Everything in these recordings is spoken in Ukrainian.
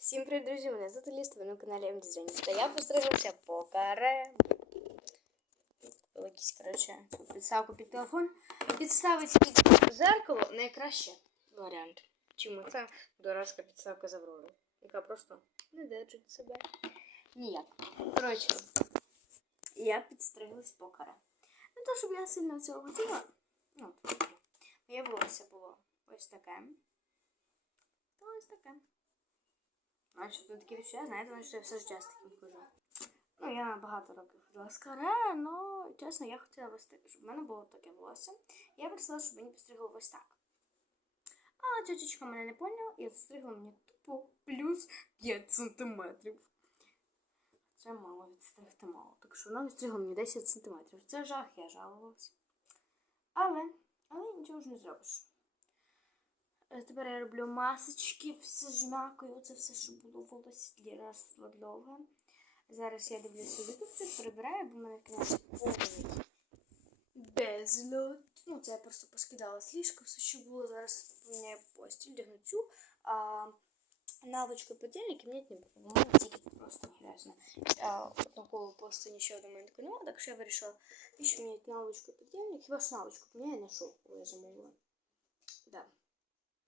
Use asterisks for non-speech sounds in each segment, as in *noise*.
Всім привіт, друзі! Мене звати Ліста, ви на каналі МДЗ. Та я постриглася по каре. Якийсь, коротше, підставку під телефон. Підставити під зеркало найкраще варіант. Чому це дорожка підставка з Аврори, яка просто не держить себе. Ніяк. Коротше, я підстриглась по каре. Не то, щоб я сильно цього хотіла. Ну. Моє волосся було ось таке. Та ось таке. Значить, тут такі відчуття, знаєте, значить, я все життя з таким хожу. Ну, я багато років ходила з каре, але чесно, я хотіла вести, щоб в мене було таке волосся. Я просила, щоб мені постригли ось так. А тетечка мене не поняла і відстригла мені тупо плюс 5 сантиметрів. Це мало відстригти мало. Так що вона відстригла мені 10 сантиметрів. Це жах, я жалувалась. Але, але нічого ж не зробиш. Е, Тепер я роблю масочки, все жмякаю, це все, що було в волосі для росло довге. Зараз я дивлюся щось перебираю, бо в мене книжка повний безлад. Ну, це я просто поскидала з все, що було. Зараз поміняю постіль, дягну цю, а навичку подільник міняти не в мене тільки просто грязно. А однаково просто нічого до мене не немає, так що я вирішила, що міняти навичку подільник. Хіба ж навичку поміняю, на що я замовила. Да.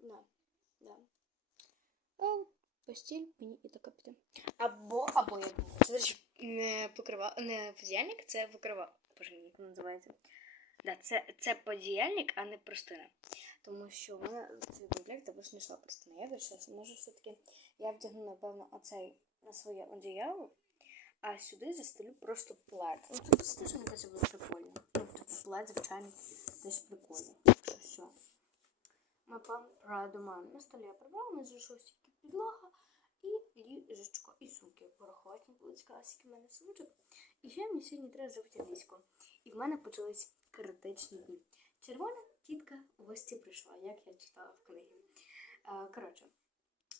Да, да. А постіль мені і така піде. Або, або я думаю, це ж не покрива, не подіяльник, це покрива. Боже, як називається. Да, це, це подіяльник, а не простина. Тому що в мене цей комплект або ж не йшла простина. Я вирішила, що може все-таки я вдягну, напевно, оцей на своє одіяло, а сюди застелю просто плед. Ну, тобто, теж мені теж буде прикольно. Ну, типу, плед, звичайно, теж прикольно. Що все. Ми радимо на столі я прибрала, у нас залишилась тільки підлога і ліжечко, і сумки. Порахувати не було цікаво, скільки в мене сумочок. І ще мені сьогодні треба зробити англійську. І в мене почались критичні дні. Червона тітка в гості прийшла, як я читала в книгі. Е, Коротше,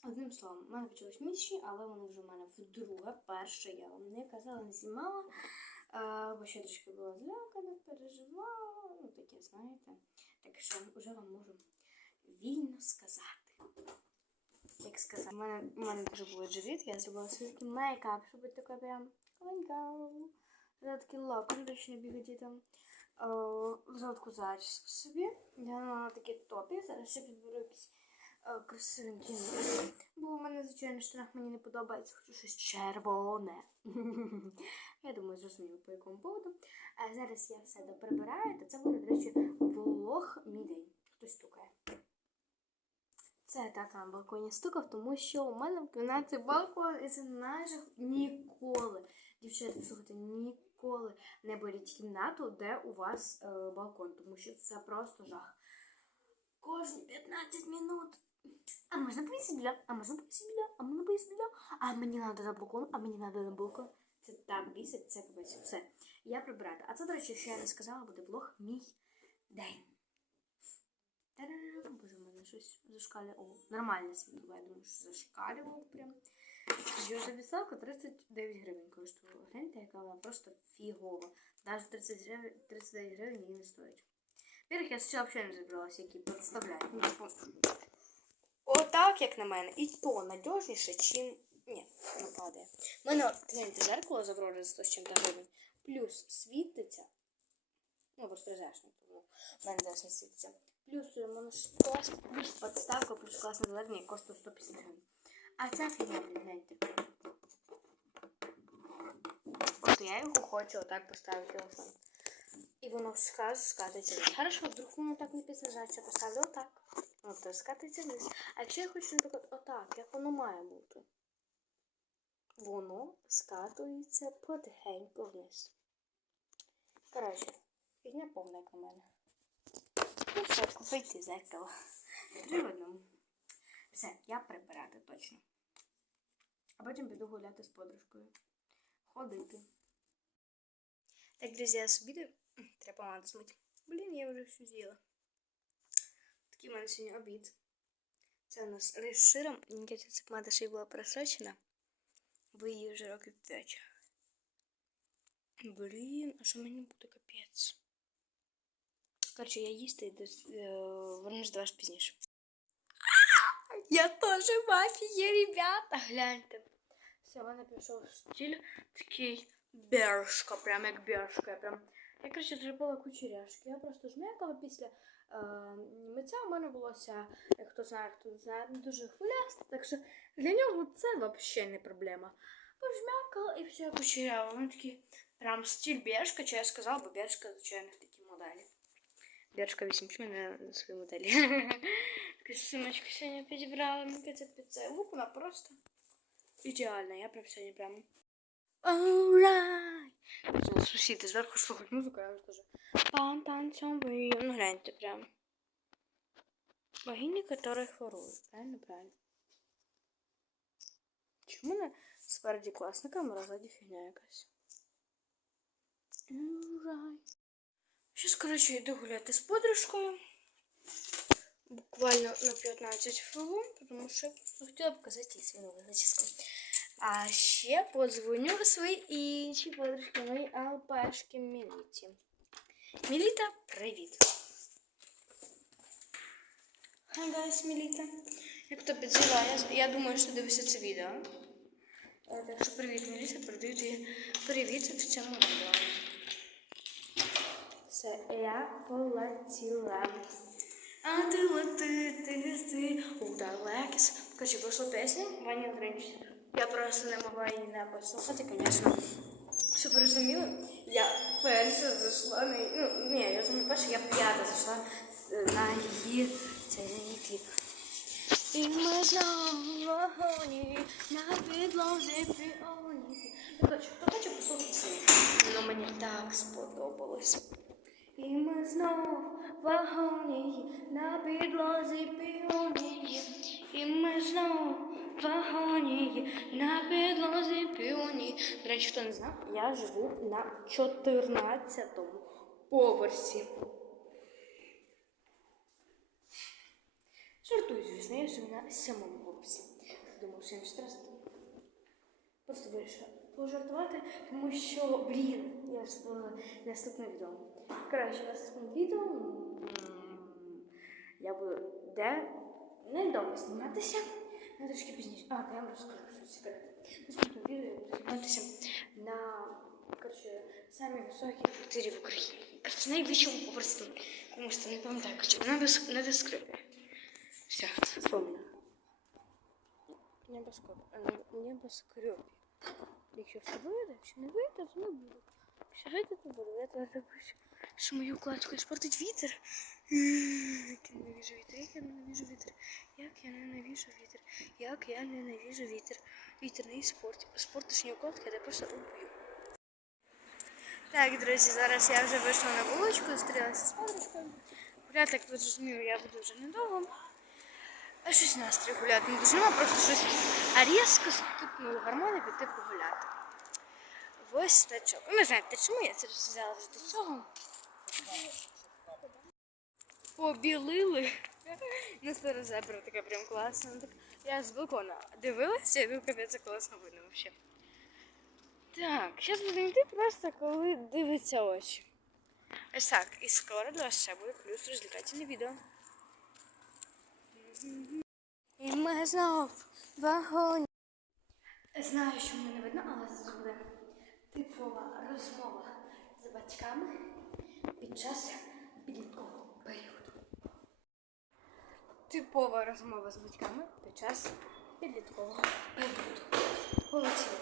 одним словом, в мене почались місячні, але вони вже в мене вдруге, перше я вам не казала, не знімала. Е, Бо ще трішки була злякана, переживала, ну таке, знаєте. Так що вже вам можу вільно сказати. Як сказати, у мене, у мене дуже був живіт, я зробила свій мейкап, щоб бути така прям маленька. Взяла такий лак, не бігати там. Взяла таку зачіску собі. Я на такі топі. Зараз ще підберу якісь красивенькі. Бо у мене, звичайно, штанах мені не подобається, хочу щось червоне. *laughs* Я думаю, зрозуміло по якому поводу. А зараз я все доприбираю, та це буде, до речі, влог мій день. Хтось стукає. Це тато на балконі стукав, тому що у мене в кімнаті балкон і це найжах ніколи. Дівчата, слухайте, ніколи не беріть кімнату, де у вас е, балкон, тому що це просто жах. Кожні 15 минут. А можна повісити біля? А можна повісити біля? А можна повісити біля? А мені треба на балкон, а мені треба на балкон. Це так бісить, це капець. Все. Я прибираю. А це, до речі, що я не сказала, буде влог мій день. Та-дам! Боже, в мене щось зашкалює. О, нормальне світло, я думаю, що зашкалювало прям. Южна відставка 39 гривень коштувала. Гляньте, яка вона просто фігова. Навіть 30 гривень, 39 гривень її не стоїть. Во-первых, я ще взагалі не забралася, які підставляють. Ну, Отак, як на мене, і то надіжніше, чим. Ні, не падає. У мене, гляньте, зеркало завроде за 100 з чим-то гривень. Плюс світиться. Ну, просто режешник, тому в мене зараз не світиться. Плюс моношклас, плюс подставка, плюс класне звернення коштує 150 гривень. А ця фігня, гляньте. От я його хочу отак поставити телефон. І воно скаже, скатиться вниз. Хорошо, вдруг воно так не підсажається, поставлю отак. Воно то скатиться вниз. А якщо я хочу, наприклад, отак, як воно має бути? Воно скатується потихеньку вниз. Коротше, фігня повна, як на мене. Ну, все, купити зеркало. Три в. Все, я прибирати точно. А потім піду гуляти з подружкою. Ходити. Так, друзі, я собі треба помаду змити. Блін, я вже все з'їла. Такий у мене сьогодні обід. Це у нас рис з сиром. Мені ця помада ще й була просрочена. Бо її вже років 5. Блін, а що мені буде капець? Коротше, я їсти десь, е, вернусь до вас пізніше. Я теж в ребята, гляньте. Все, в мене пішов стиль такий бершка, прям як бершка. Я прям. Я коротше зробила кучеряшки. Я просто жмякала після е, миття у мене волосся, як хто знає, хто не знає, не дуже хвилясте, так що для нього це взагалі не проблема. Пожмякала і все кучерява. Вони такі прям стиль бершка, чи я сказала, бо бершка, звичайно, такі моделі. Бершка 8 мене на своїй моделі. *laughs* Така сумочка сьогодні підібрала, мені це під це. Лук вона просто ідеальна. Я прям сьогодні прям Alright. Це Сусіди зверху слухають музику, я вже теж. Пан танцює. Ну гляньте прям. Богині, які хворують. Правильно, правильно. Чому не спереді класна камера, ззаді фігня якась? Alright. Зараз, коротше, йду гуляти з подружкою. Буквально на 15 хвилин, тому що хотіла показати їй свою нову зачіску. А ще подзвоню своїй іншій подружці, моїй алпешки Міліті. Міліта, привіт. Гайс, Міліта. Як то підзиває, я думаю, що дивишся це відео. Так що привіт, Міліта, передаю тобі привіт в цьому відео. Все, я полетіла. А ти лети, ти, ти, у далекіс. Короче, вийшла пісня Ваня Гринч. Я просто не могла її не послухати, звісно. Щоб ви розуміли, я перша зайшла на її- ну, ні, я там не перша, я п'ята зайшла е, на її цей на її кліп. І ми знову вагоні, на підлозі піоні. Ну, коротше, хто хоче послухати? Воно мені так сподобалось. І ми знов вагоні, на підлозі піоні. І ми знов вагоні, на підлозі піоні. До речі, хто не знав, я живу на 14-му поверсі. Жартую, звісно, я живу на 7-му поверсі. Думав, що я на 14 Просто вирішила пожартувати, тому що, блін, я встала наступне відео. Коротше, в наступному відео я буду де не вдома зніматися. Не трошки пізніше. А, я вам розкажу секрет. В наступному відео я буду зніматися на коротше, самі високі квартирі в Україні. Коротше, найвищому поверсі. Комусь там не пам'ятаю, коротше, вона не дескрипує. Все, вспомнила. Небоскоп. Небоскреб. Якщо все вийде, якщо не вийде, то не буду. Якщо вийде, то буду. Я тоді боюсь, що мою укладку спортить вітер. Як я ненавижу вітер, як я ненавижу вітер, як я ненавижу вітер, як я ненавижу вітер. Вітер не спорт. Спортичні укладки я просто уб'ю. Так, друзі, зараз я вже вийшла на вуличку, зустрілася з подружкою. Гуляти, як ви зрозуміли, я буду вже недовго. А щось настрій гуляти не дуже нема, просто щось а різко стукнули гормони піти погуляти. Ось тачок. Ви знаєте, чому я це взяла до цього? Побілили. Ну, стара зебра така прям класна. Ну, я з балкона дивилася, ну, капець, класно видно взагалі. Так, зараз будемо йти просто, коли дивиться очі. Ось так, і скоро для вас ще буде плюс розвлекательне відео. І ми знов в вагоні. Знаю, що мене не видно, але це буде типова розмова з батьками під час підліткового періоду. Типова розмова з батьками під час підліткового періоду. Полетіли.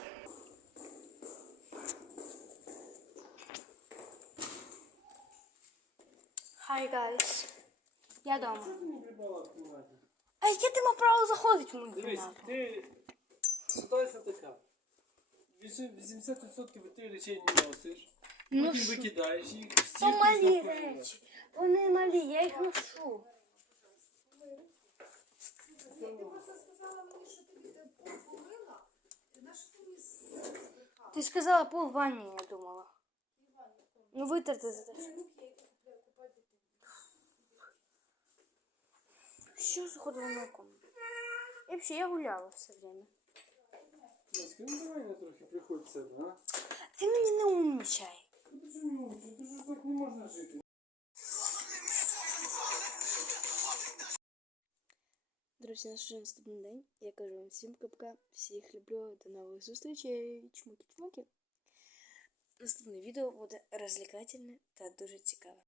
Hi guys. Я дома. Що ти не прибала в кімнаті? А яке ти мав право заходити в мою Дивись, кімнату? ти ситуація така. 80% ти речей не носиш. Ну Потім що? викидаєш їх. То малі речі. Вони малі, я їх ношу. Ти сказала пол в ванні, я думала. Ну витерти за те. Що заходило на комнату? І взагалі я гуляла все время. Ласка, ну давай не трохи приходь в себе, а? Ти мені не умнічай. можна жити. Друзі, наш вже наступний день. Я кажу вам всім капка, всіх люблю, до нових зустрічей. Чмоки-чмоки. Наступне відео буде розвлекательне та дуже цікаве.